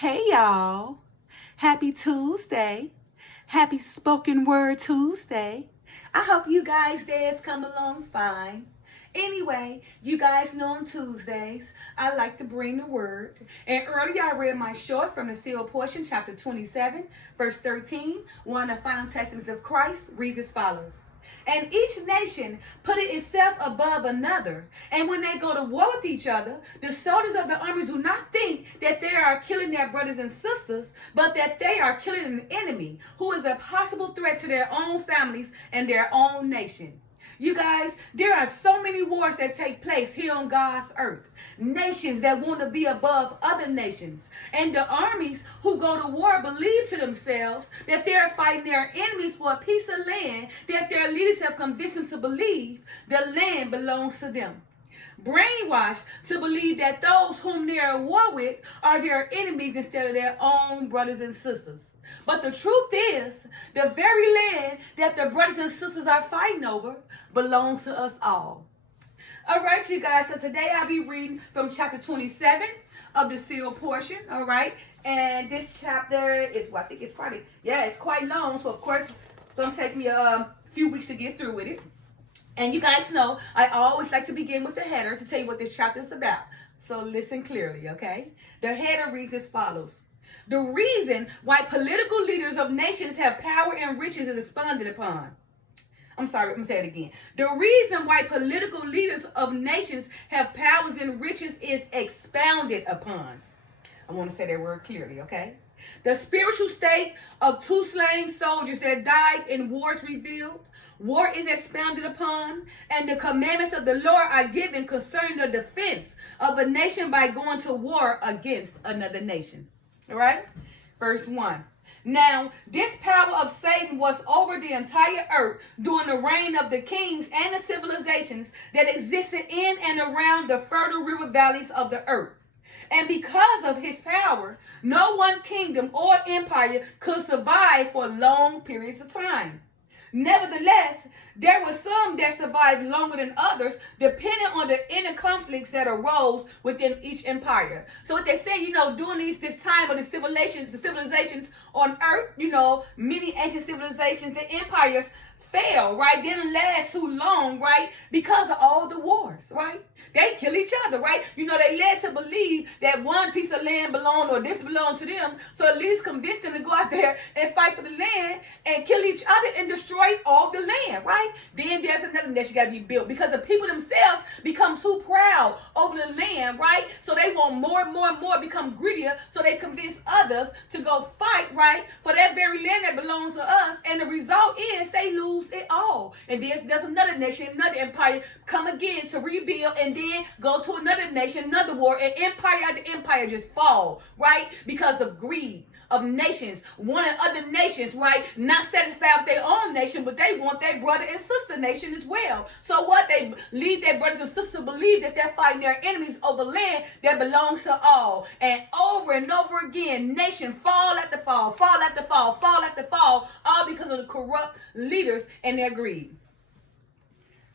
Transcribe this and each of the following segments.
Hey y'all. Happy Tuesday. Happy Spoken Word Tuesday. I hope you guys' days come along fine. Anyway, you guys know on Tuesdays, I like to bring the word. And earlier I read my short from the sealed portion, chapter 27, verse 13. One of the final testaments of Christ reads as follows. And each nation put it itself above another. And when they go to war with each other, the soldiers of the armies do not think that they are killing their brothers and sisters, but that they are killing an enemy who is a possible threat to their own families and their own nation. You guys, there are so many wars that take place here on God's earth. Nations that want to be above other nations. And the armies who go to war believe to themselves that they are fighting their enemies for a piece of land that their leaders have convinced them to believe the land belongs to them. Brainwashed to believe that those whom they are at war with are their enemies instead of their own brothers and sisters. But the truth is, the very land that the brothers and sisters are fighting over belongs to us all. All right, you guys, so today I'll be reading from chapter 27 of the sealed portion, all right? And this chapter is, well, I think it's probably, it's quite long, so of course it's going to take me a few weeks to get through with it. And you guys know, I always like to begin with the header to tell you what this chapter is about. So listen clearly, okay? The header reads as follows. The reason why political leaders of nations have power and riches is expounded upon. I'm sorry, I'm going to say it again. The reason why political leaders of nations have powers and riches is expounded upon. I want to say that word clearly, okay? The spiritual state of two slain soldiers that died in wars revealed. War is expounded upon, and the commandments of the Lord are given concerning the defense of a nation by going to war against another nation. All right? Verse 1. Now, this power of Satan was over the entire earth during the reign of the kings and the civilizations that existed in and around the fertile river valleys of the earth. And because of his power, no one kingdom or empire could survive for long periods of time. Nevertheless, there were some that survived longer than others, depending on the inner conflicts that arose within each empire. So what they say, during this time of the civilizations on earth, many ancient civilizations, the empires fell, right? Didn't last too long, right? Because of all the wars, right? They kill each other, right? They led to believe that one piece of land belonged or this belonged to them. So at least convince them to go out there and fight for the land and kill each other and destroy all the land, right? Then there's another nation got to be built because the people themselves become too proud over the land, right? So they want more and more and more, become greedier, so they convince others to go fight, right, for that very land that belongs to us. And the result is they lose it all. And there's another nation, another empire come again to rebuild, and then go to another nation, another war, and empire after empire just fall, right? Because of greed of nations, wanting other nations, right? Not satisfied with their own nation, but they want their brother and sister nation as well. So what? They lead their brothers and sisters to believe that they're fighting their enemies over land that belongs to all. And over again, nation fall after fall, fall after fall, fall after fall, all because of the corrupt leaders and their greed.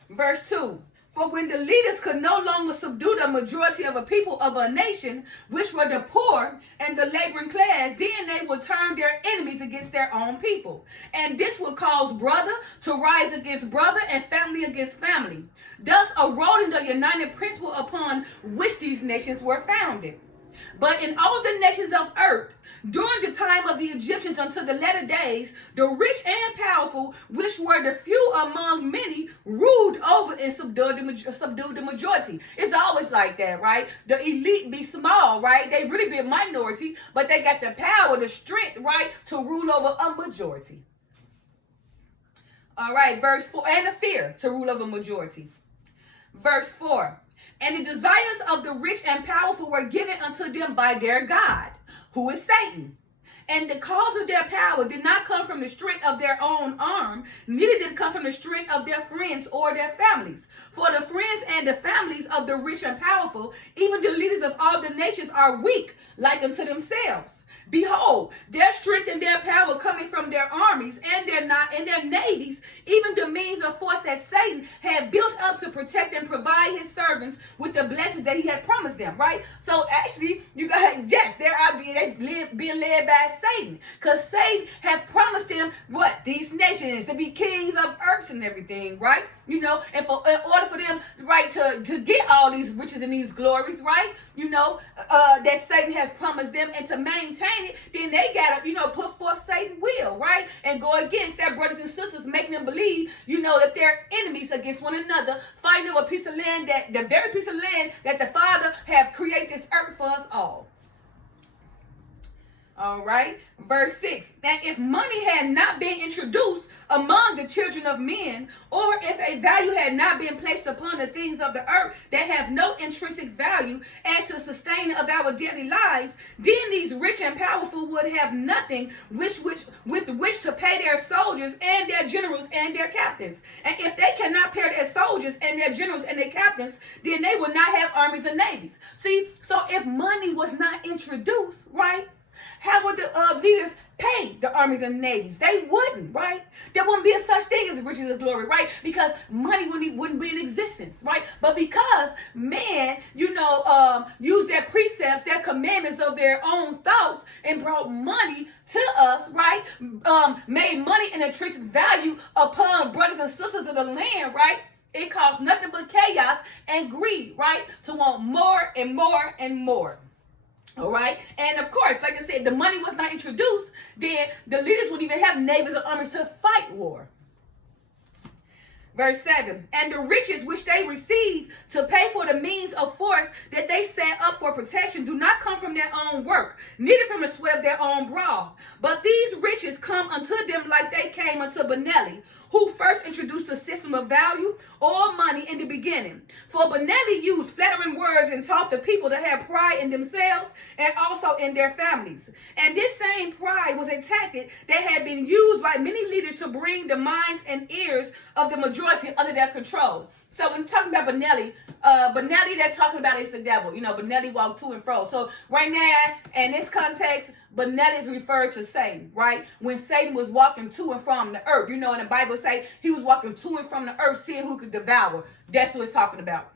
Verse 2. For when the leaders could no longer subdue the majority of a people of a nation, which were the poor and the laboring class, then they would turn their enemies against their own people. And this would cause brother to rise against brother and family against family, thus eroding the united principle upon which these nations were founded. But in all the nations of earth, during the time of the Egyptians until the latter days, the rich and powerful, which were the few among many, ruled over and subdued the majority. It's always like that, right? The elite be small, right? They really be a minority, but they got the power, the strength, right, to rule over a majority. All right, verse 4, and the fear to rule over a majority. Verse 4. And the desires of the rich and powerful were given unto them by their God, who is Satan. And the cause of their power did not come from the strength of their own arm, neither did it come from the strength of their friends or their families. For the friends and the families of the rich and powerful, even the leaders of all the nations, are weak, like unto themselves. Behold, their strength and their power coming from their armies and their navies, even the means of force that Satan had built up to protect and provide his servants with the blessings that he had promised them, right? So actually, you got, yes, they being led by Satan, because Satan has promised them what? These nations to be kings of earth and everything, right? You know, and in order for them, right, to get all these riches and these glories, right, you know, that Satan has promised them, and to maintain it, then they gotta, you know, put forth Satan's will, right, and go against their brothers and sisters, making them believe, you know, that they're enemies against one another, fighting over a piece of land, that the very piece of land that the Father have created this earth for us all. All right, verse 6. And if money had not been introduced among the children of men, or if a value had not been placed upon the things of the earth that have no intrinsic value as to sustain of our daily lives, then these rich and powerful would have nothing with which to pay their soldiers and their generals and their captains. And if they cannot pay their soldiers and their generals and their captains, then they will not have armies and navies. See, so if money was not introduced, right, how would the leaders pay the armies and navies? They wouldn't, right? There wouldn't be a such thing as riches and glory, right? Because money wouldn't be in existence, right? But because man, you know, used their precepts, their commandments of their own thoughts and brought money to us, right? Made money an intrinsic value upon brothers and sisters of the land, right? It caused nothing but chaos and greed, right? To want more and more and more. All right. And of course, like I said, the money was not introduced, then the leaders wouldn't even have navies or armies to fight war. Verse 7. And the riches which they receive to pay for the means of force that they set up for protection do not come from their own work, neither from the sweat of their own brow. But these riches come unto them like they came unto Benelli, who first introduced the system of value or money in the beginning. For Benelli used flattering words and taught the people to have pride in themselves and also in their families. And this same pride was a tactic that had been used by many leaders to bring the minds and ears of the majority under their control. So when talking about Benelli, they're talking about it's the devil. You know, Benelli walked to and fro. So right now, in this context, Benelli is referred to Satan, right? When Satan was walking to and from the earth. You know, in the Bible say he was walking to and from the earth, seeing who could devour. That's what it's talking about.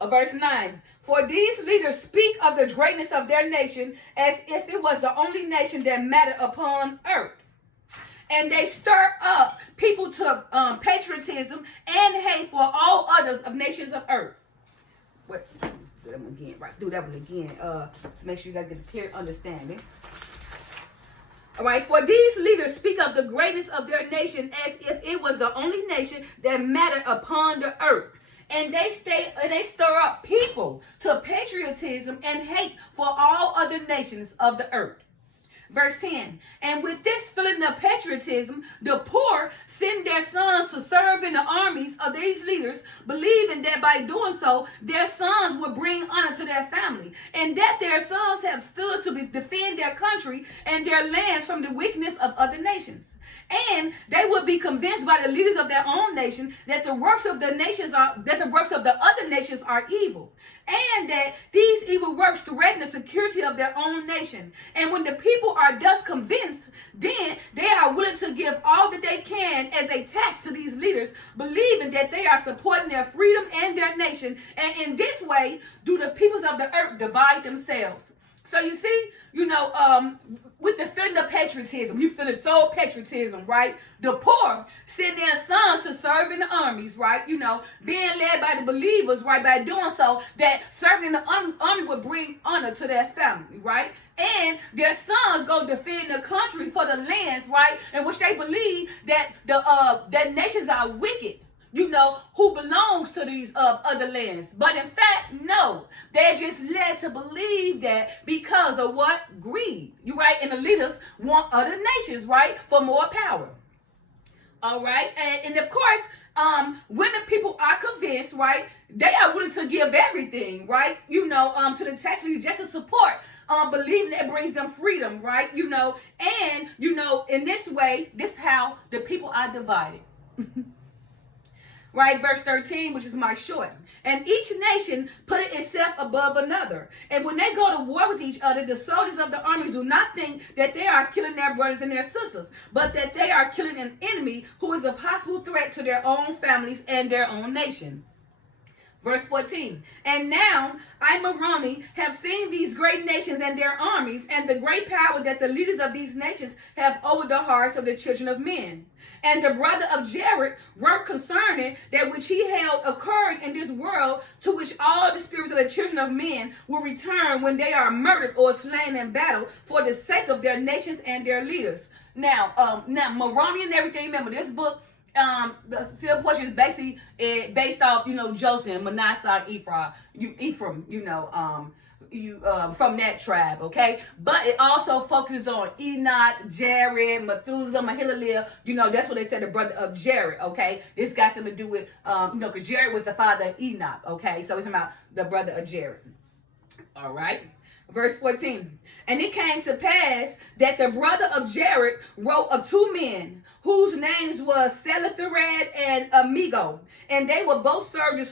Verse 9. For these leaders speak of the greatness of their nation as if it was the only nation that mattered upon earth. And they stir up people to patriotism and hate for all others of nations of earth. What? Do that one again. Right. Do that one again. To make sure you guys get a clear understanding. All right. For these leaders speak of the greatness of their nation as if it was the only nation that mattered upon the earth. And they stir up people to patriotism and hate for all other nations of the earth. Verse 10. And with this feeling of patriotism, the poor send their sons to serve in the armies of these leaders, believing that by doing so, their sons will bring honor to their family, and that their sons have stood to defend their country and their lands from the wickedness of other nations. And they would be convinced by the leaders of their own nation that the works of the other nations are evil, and that these evil works threaten the security of their own nation. And when the people are thus convinced, then they are willing to give all that they can as a tax to these leaders, believing that they are supporting their freedom and their nation. And in this way, do the peoples of the earth divide themselves. So you see, you know, with the feeling of patriotism, you feeling so patriotism, right? The poor send their sons to serve in the armies, right? You know, being led by the believers, right? By doing so, that serving in the army would bring honor to their family, right? And their sons go defend the country for the lands, right? In which they believe that that nations are wicked, you know, who belongs to these other lands. But in fact, no, they're just led to believe that because of what? Greed. You right? And the leaders want other nations, right, for more power. All right. And of course, when the people are convinced, right, they are willing to give everything, right, you know, to the tax leaders just to support, believing that brings them freedom, right, you know, and, you know, in this way, this is how the people are divided. right? Verse 13, which is my short. And each nation put itself above another. And when they go to war with each other, the soldiers of the armies do not think that they are killing their brothers and their sisters, but that they are killing an enemy who is a possible threat to their own families and their own nation. Verse 14, and now I, Moroni, have seen these great nations and their armies, and the great power that the leaders of these nations have over the hearts of the children of men. And the brother of Jared wrote concerning that which he held occurred in this world, to which all the spirits of the children of men will return when they are murdered or slain in battle for the sake of their nations and their leaders. Now Moroni and everything, remember this book, the still portion is basically based off, Joseph and Manasseh and Ephraim, from that tribe, okay? But it also focuses on Enoch, Jared, Methuselah, Mahalalel, that's what they said, the brother of Jared, okay? This got something to do with, because Jared was the father of Enoch, okay? So it's about the brother of Jared, all right? Verse 14, and it came to pass that the brother of Jared wrote of two men whose names were Selethared and Amigo, and they were both soldiers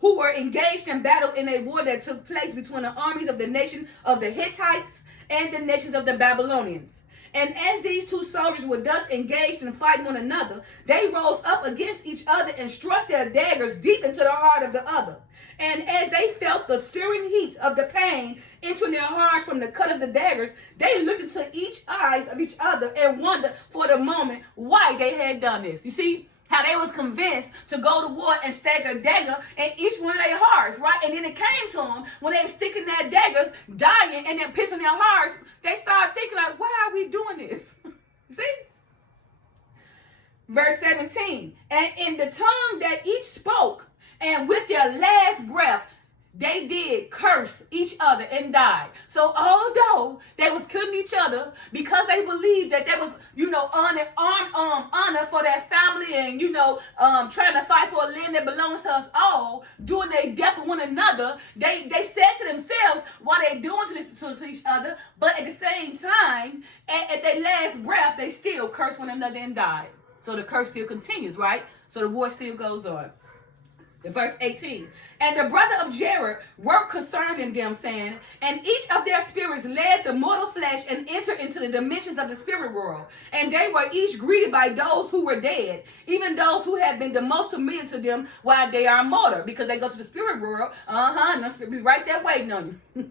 who were engaged in battle in a war that took place between the armies of the nation of the Hittites and the nations of the Babylonians. And as these two soldiers were thus engaged in fighting one another, they rose up against each other and thrust their daggers deep into the heart of the other. And as they felt the searing heat of the pain entering their hearts from the cut of the daggers, they looked into each eyes of each other and wondered for the moment why they had done this. You see how they was convinced to go to war and stake a dagger in each one of their hearts, right? And then it came to them when they were sticking their daggers, dying, and then piercing their hearts. They started thinking like, why are we doing this? See? Verse 17, and in the tongue that each spoke, and with their last breath, they did curse each other and died. So although they was killing each other because they believed that there was, honor for their family and, trying to fight for a land that belongs to us all, doing their death for one another, they said to themselves what they doing to each other, but at the same time, at their last breath, they still cursed one another and died. So the curse still continues, right? So the war still goes on. Verse 18, and the brother of Jared wrote concerning them, saying, and each of their spirits led the mortal flesh and entered into the dimensions of the spirit world. And they were each greeted by those who were dead, even those who had been the most familiar to them while they are mortal, because they go to the spirit world. And the spirit be right there waiting on you.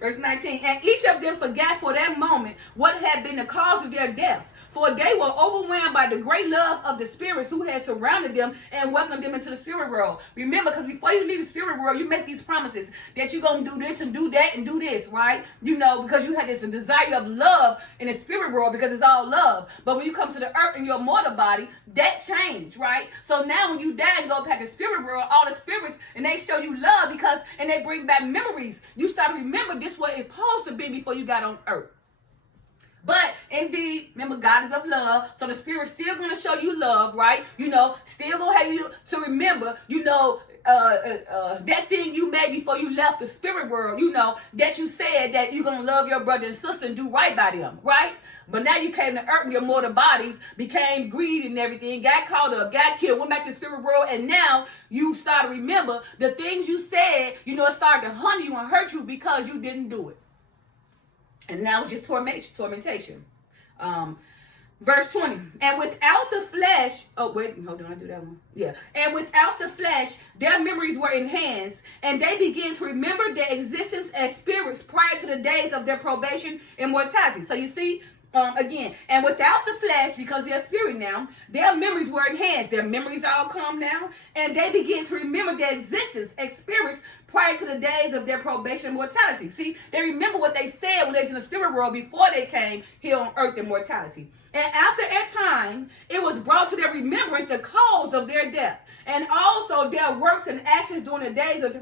Verse 19, and each of them forgot for that moment what had been the cause of their deaths, for they were overwhelmed by the great love of the spirits who had surrounded them and welcomed them into the spirit world. Remember, because before you leave the spirit world, you make these promises that you're going to do this and do that and do this, right? Because you had this desire of love in the spirit world because it's all love. But when you come to the earth in your mortal body, that changed, right? So now when you die and go back to the spirit world, all the spirits, and they show you love and they bring back memories. You start to remember this what it's supposed to be before you got on earth. But indeed, remember, God is of love, so the Spirit's still going to show you love, right? Still going to have you to remember, that thing you made before you left the spirit world, that you said that you're going to love your brother and sister and do right by them, right? But now you came to earth and your mortal bodies became greedy and everything, got caught up, got killed, went back to the spirit world, and now you start to remember the things you said, it started to hunt you and hurt you because you didn't do it. And now it's just tormentation. Verse 20, and without the flesh, I do that one. Yeah. And without the flesh, their memories were enhanced, and they began to remember their existence as spirits prior to the days of their probation and mortality. So you see, again, and without the flesh, because they're spirit now, their memories were enhanced. Their memories all come now, and they begin to remember their existence as spirits prior to the days of their probation and mortality. See, they remember what they said when they was in the spirit world before they came here on earth in mortality. And after a time, it was brought to their remembrance the cause of their death, and also their works and actions during the days of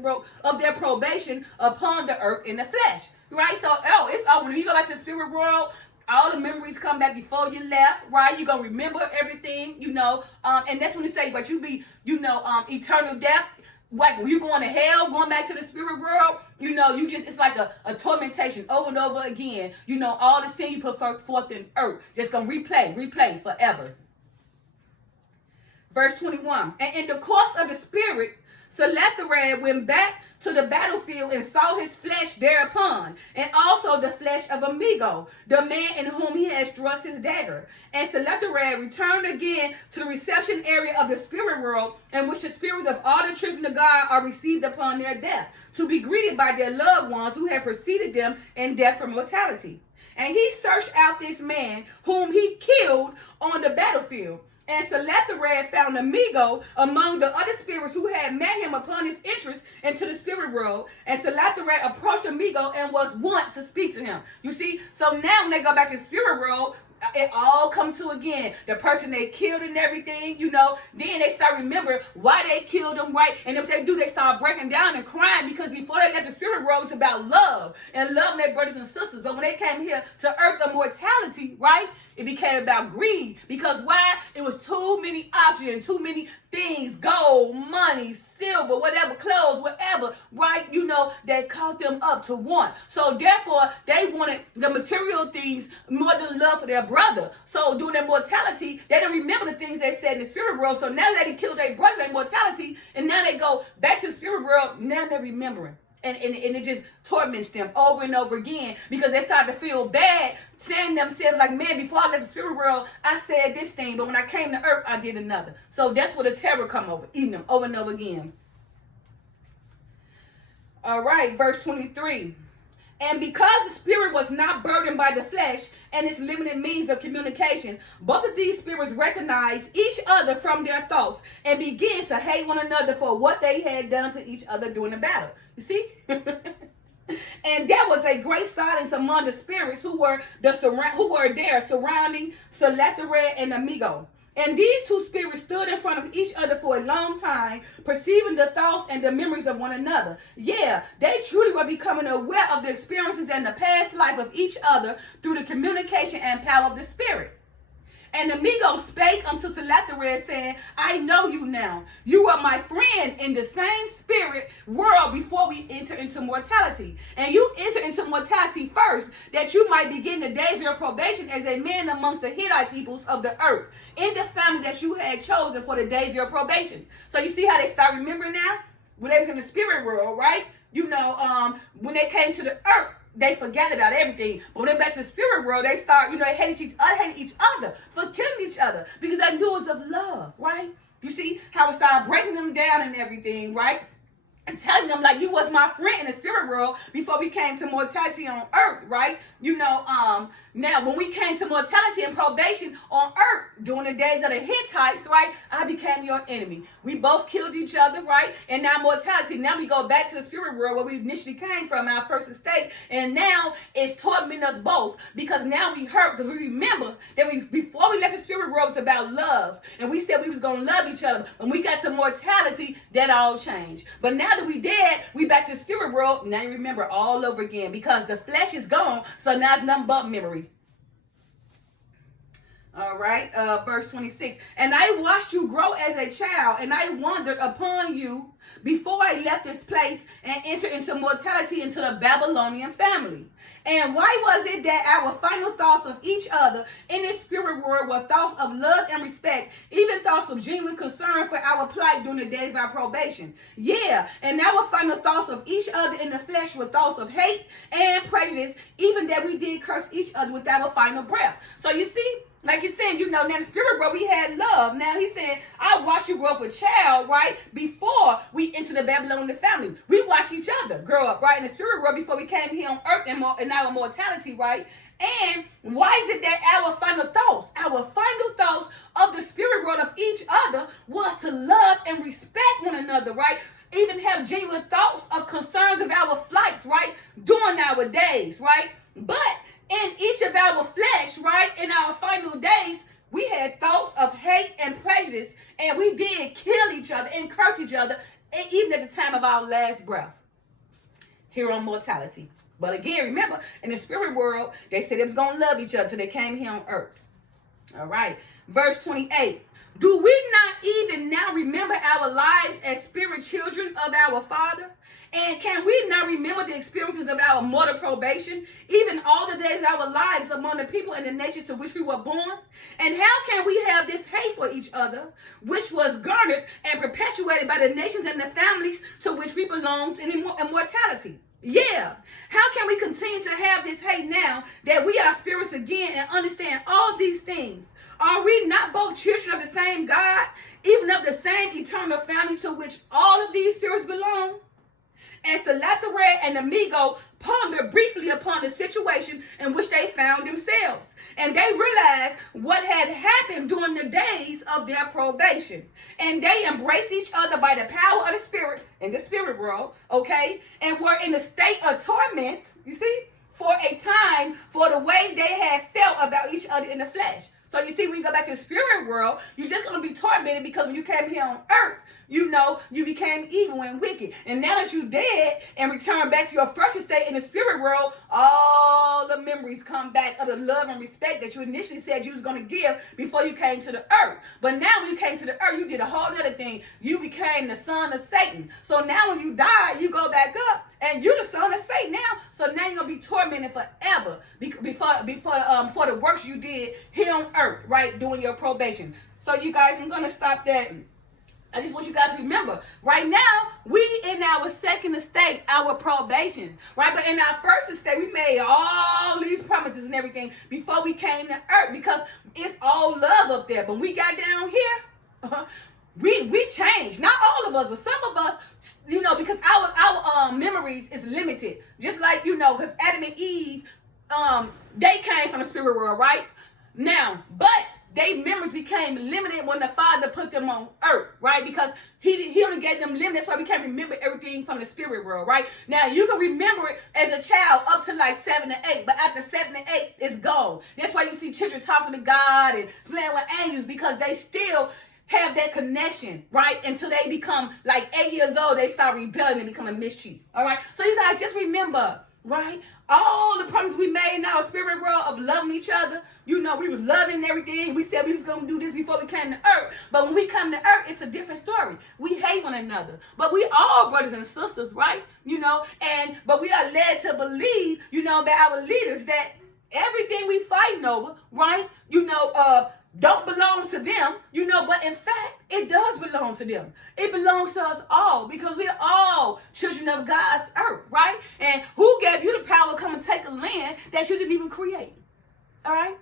their probation upon the earth in the flesh. Right? So, it's all when you go back to the spirit world, all the memories come back before you left, right? You're going to remember everything, and that's when you say, but you be, eternal death. Like when you going to hell, going back to the spirit world, it's like a tormentation over and over again. All the sin you put forth in earth, just going to replay forever. Verse 21. And in the course of the spirit, Selethared went back to the battlefield and saw his flesh thereupon, and also the flesh of Amigo, the man in whom he had thrust his dagger. And Selethared returned again to the reception area of the spirit world, in which the spirits of all the children of God are received upon their death, to be greeted by their loved ones who had preceded them in death from mortality. And he searched out this man whom he killed on the battlefield. And Selethared found Amigo among the other spirits who had met him upon his entrance into the spirit world. And Selethared approached Amigo and was wont to speak to him. You see, so now when they go back to the spirit world, it all come to again the person they killed and everything, then they start remembering why they killed them, right? And if they do, they start breaking down and crying, because before they left the spirit world, it's about love and loving their brothers and sisters. But when they came here to earth of mortality, right, it became about greed. Because why? It was too many options, too many things, gold, money, silver, whatever, clothes, whatever, right? That caught them up to want. So therefore, they wanted the material things more than love for their brother. So during their mortality, they didn't remember the things they said in the spirit world. So now they killed their brother in mortality, and now they go back to the spirit world. Now they're remembering. And it just torments them over and over again, because they start to feel bad, saying to themselves like, man, before I left the spirit world, I said this thing, but when I came to earth, I did another. So that's where the terror come over, eating them over and over again. All right, verse 23. And because the spirit was not burdened by the flesh and its limited means of communication, both of these spirits recognized each other from their thoughts and began to hate one another for what they had done to each other during the battle. You see? And there was a great silence among the spirits who were there surrounding Selethared and Amigo. And these two spirits stood in front of each other for a long time, perceiving the thoughts and the memories of one another. Yeah, they truly were becoming aware of the experiences and the past life of each other through the communication and power of the spirit. And Amigo spake unto Selethared, saying, I know you now. You are my friend in the same spirit world before we enter into mortality. And you enter into mortality first, that you might begin the days of your probation as a man amongst the Hittite peoples of the earth, in the family that you had chosen for the days of your probation. So you see how they start remembering now? When they was in the spirit world, right? When they came to the earth, they forgot about everything. But when they back to the spirit world, they start, they hated each other for killing each other, because they knew it was of love, right? You see how it started breaking them down and everything, right? And telling them like, you was my friend in the spirit world before we came to mortality on earth, right? Now when we came to mortality and probation on earth during the days of the Hittites, right, I became your enemy. We both killed each other, right? And now mortality, now we go back to the spirit world where we initially came from, our first estate, and now it's tormenting us both, because now we hurt, because we remember that before we left the spirit world, it was about love, and we said we was going to love each other. When we got to mortality, that all changed. But now that we dead, we back to the spirit world. Now you remember all over again, because the flesh is gone, so now it's nothing but memory. All right, verse 26. And I watched you grow as a child, and I wondered upon you before I left this place and entered into mortality, into the Babylonian family. And why was it that our final thoughts of each other in this spirit world were thoughts of love and respect, even thoughts of genuine concern for our plight during the days of our probation? Yeah, and our final thoughts of each other in the flesh were thoughts of hate and prejudice, even that we did curse each other with our final breath. So you see, like he's saying, now in the spirit world, we had love. Now he's saying, I watched you grow up a child, right? Before we entered the Babylonian family. We watched each other grow up, right? In the spirit world before we came here on earth in our mortality, right? And why is it that our final thoughts of the spirit world of each other was to love and respect one another, right? Even have genuine thoughts of concerns of our flights, right? During our days, right? But in each of our flesh, right, in our final days, we had thoughts of hate and prejudice, and we did kill each other and curse each other, even at the time of our last breath here on mortality. But again, remember, in the spirit world, they said they was going to love each other till they came here on earth. All right. Verse 28. Do we not even now remember our lives as spirit children of our Father? And can we not remember the experiences of our mortal probation, even all the days of our lives among the people and the nations to which we were born? And how can we have this hate for each other, which was garnered and perpetuated by the nations and the families to which we belonged in immortality? Yeah. How can we continue to have this hate now that we are spirits again and understand all these things? Are we not both children of the same God, even of the same eternal family to which all of these spirits belong? And Salathere and Amigo pondered briefly upon the situation in which they found themselves. And they realized what had happened during the days of their probation. And they embraced each other by the power of the Spirit, in the spirit world, okay? And were in a state of torment, you see, for a time for the way they had felt about each other in the flesh. So you see, when you go back to the spirit world, you're just going to be tormented because when you came here on earth, you know, you became evil and wicked. And now that you're dead and return back to your first estate in the spirit world, all the memories come back of the love and respect that you initially said you was going to give before you came to the earth. But now when you came to the earth, you did a whole other thing. You became the son of Satan. So now when you die, you go back up and you're the son of Satan now. So now you're going to be tormented forever for the works you did here on earth, right, during your probation. So you guys, I'm going to stop that. I just want you guys to remember, right now, we in our second estate, our probation, right? But in our first estate, we made all these promises and everything before we came to earth because it's all love up there. But when we got down here, we changed. Not all of us, but some of us, you know, because our memories is limited. Just like, you know, because Adam and Eve, they came from the spirit world, right? Now, but their memories became limited when the Father put them on earth, right? Because he only gave them limits. That's why we can't remember everything from the spirit world, right? Now, you can remember it as a child up to like 7 to 8, but after 7 to 8, it's gone. That's why you see children talking to God and playing with angels because they still have that connection, right? Until they become like 8 years old, they start rebelling and becoming mischief, all right? So you guys just remember, right? All the promises we made in our spirit world of loving each other, you know, we was loving everything. We said we was going to do this before we came to earth. But when we come to earth, it's a different story. We hate one another. But we all brothers and sisters, right? You know, but we are led to believe, you know, by our leaders that everything we fighting over, right? You know, don't belong to them, you know, but in fact, it does belong to them. It belongs to us all because we're all children of God's earth, right? And who gave you the power to come and take a land that you didn't even create? All right?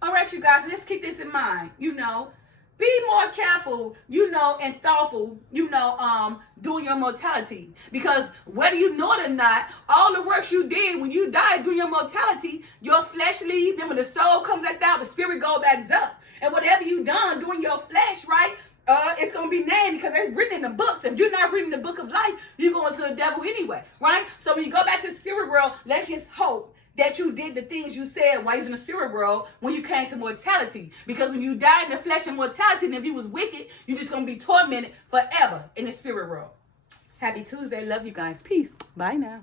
All right, you guys, let's keep this in mind, you know. Be more careful, you know, and thoughtful, you know, during your mortality. Because whether you know it or not, all the works you did when you died during your mortality, your flesh leaves. Then when the soul comes back out, the spirit goes back up. And whatever you done during your flesh, right, it's going to be named because it's written in the books. If you're not reading the book of life, you're going to the devil anyway, right? So when you go back to the spirit world, let's just hope that you did the things you said while you was in the spirit world when you came to mortality. Because when you die in the flesh and mortality, and if you was wicked, you're just going to be tormented forever in the spirit world. Happy Tuesday. Love you guys. Peace. Bye now.